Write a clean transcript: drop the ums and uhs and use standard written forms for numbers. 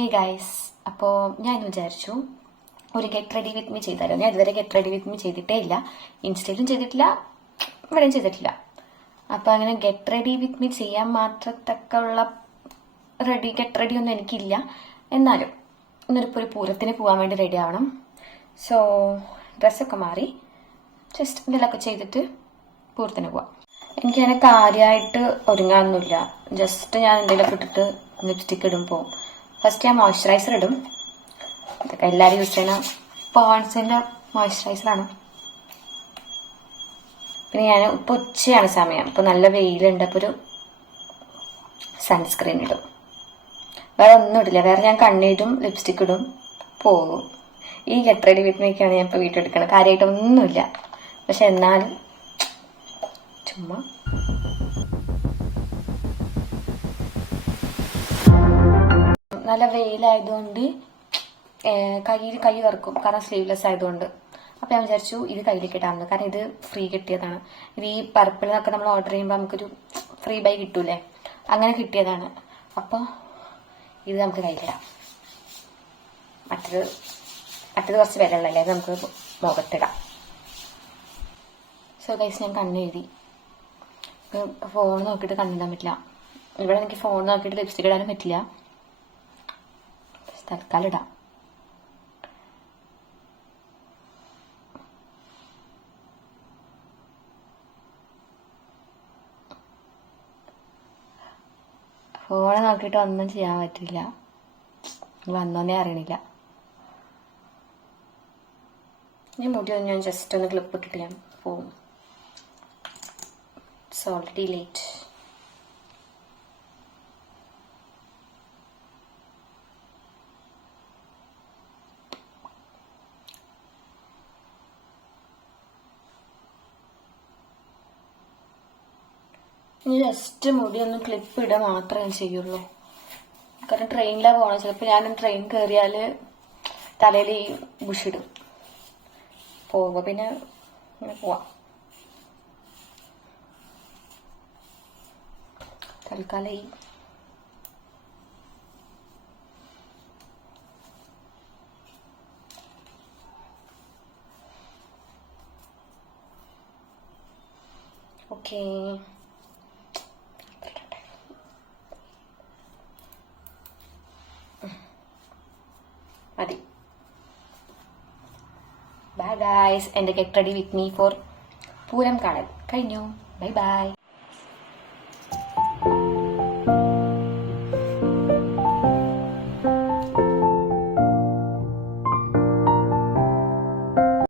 Hey guys, അപ്പോൾ ഞാൻ വിചാരിച്ചു ഒരു ഗെറ്റ് റെഡി വിത്ത് മീ ചെയ്താലോ. ഞാൻ ഇതുവരെ ഗെറ്റ് റെഡി വിത്ത് മീ ചെയ്തിട്ടേ ഇല്ല, ഇൻസ്റ്റയിലും ചെയ്തിട്ടില്ല, ഇവിടെയും ചെയ്തിട്ടില്ല. അപ്പോൾ അങ്ങനെ ഗെറ്റ് റെഡി വിത്ത് മീ ചെയ്യാൻ മാത്രത്തൊക്കെയുള്ള ഗെറ്റ് റെഡി ഒന്നും എനിക്കില്ല. എന്നാലും ഇന്നൊരു പൂരത്തിന് പോകാൻ വേണ്ടി റെഡി ആവണം. സോ ഡ്രസ്സൊക്കെ മാറി ജസ്റ്റ് എന്തെങ്കിലുമൊക്കെ ചെയ്തിട്ട് പൂരത്തിന് പോവാം. എനിക്കങ്ങനെ കാര്യമായിട്ട് ഒരുങ്ങാനൊന്നുമില്ല. ജസ്റ്റ് ഞാൻ എന്തെങ്കിലുമൊക്കെ ഇട്ടിട്ട് ലിപ്സ്റ്റിക്ക് ഇടുമ്പോൾ ഫസ്റ്റ് ഞാൻ മോയ്സ്ചറൈസർ ഇടും. ഇതൊക്കെ എല്ലാവരും യൂസ് ചെയ്യണ പോൺസിൻ്റെ മോയ്സ്ചറൈസറാണ്. പിന്നെ ഞാൻ ഇപ്പോൾ ഉച്ചയാണ് സമയം, ഇപ്പോൾ നല്ല വെയിലുണ്ട്, അപ്പോൾ ഒരു സൺസ്ക്രീൻ ഇടും. വേറെ ഒന്നും ഇടില്ല. വേറെ ഞാൻ കണ്ണിടും, ലിപ്സ്റ്റിക്ക് ഇടും, പോകും. ഈ ഗെറ്റ് റെഡി വിത്ത് മീക്കാണ് ഞാൻ ഇപ്പോൾ വീട്ടിൽ എടുക്കുന്നത്. കാര്യമായിട്ടൊന്നുമില്ല, പക്ഷെ എന്നാലും ചുമ്മാ നല്ല വെയിലായതുകൊണ്ട് കൈ വറക്കും, കാരണം സ്ലീവ്ലെസ് ആയതുകൊണ്ട്. അപ്പം ഞാൻ വിചാരിച്ചു ഇത് കയ്യിലേക്ക് ഇടാമെന്ന്. കാരണം ഇത് ഫ്രീ കിട്ടിയതാണ്. ഇത് ഈ പർപ്പിൾ നിന്നൊക്കെ നമ്മൾ ഓർഡർ ചെയ്യുമ്പോൾ നമുക്കൊരു ഫ്രീ ബൈ കിട്ടൂലേ, അങ്ങനെ കിട്ടിയതാണ്. അപ്പോൾ ഇത് നമുക്ക് കയ്യിലിടാം. മറ്റത് കുറച്ച് വിലയുള്ളല്ലേ, അത് നമുക്ക് മുഖത്തിടാം. സോ ഗൈസ്, ഞാൻ കണ്ണെഴുതി. ഫോൺ നോക്കിയിട്ട് കണ്ണിടാൻ പറ്റില്ല. ഇവിടെ എനിക്ക് ഫോൺ നോക്കിയിട്ട് ലിപ്സ്റ്റിക് ഇടാനും പറ്റില്ല. തൽക്കാലം ഇടാം. ഫോൺ നോക്കിയിട്ട് ഒന്നും ചെയ്യാൻ പറ്റില്ല. വന്നോന്നേ അറിയണില്ല. ഞാൻ മുടി ഒന്ന് ഞാൻ ജസ്റ്റ് ഒന്ന് ക്ലിപ്പ് ഇട്ടിട്ട് ഞാൻ പോവും. It's already late. ഇനി ജസ്റ്റ് മുടി ഒന്ന് ക്ലിപ്പ് ഇടുക മാത്രമേ ഞാൻ ചെയ്യുള്ളൂ. കാരണം ട്രെയിനിലാണ് പോകണം. ചിലപ്പോൾ ഞാൻ ട്രെയിൻ കയറിയാൽ തലയിൽ ഈ ബുഷിടും. പോകുമ്പോൾ പിന്നെ ഇങ്ങനെ പോവാം. തൽക്കാലം ഈ ഓക്കേ. മതി. Bye guys. എൻ്റെ get ready with me for Pooram കാണൽ കഴിഞ്ഞു. Bye by.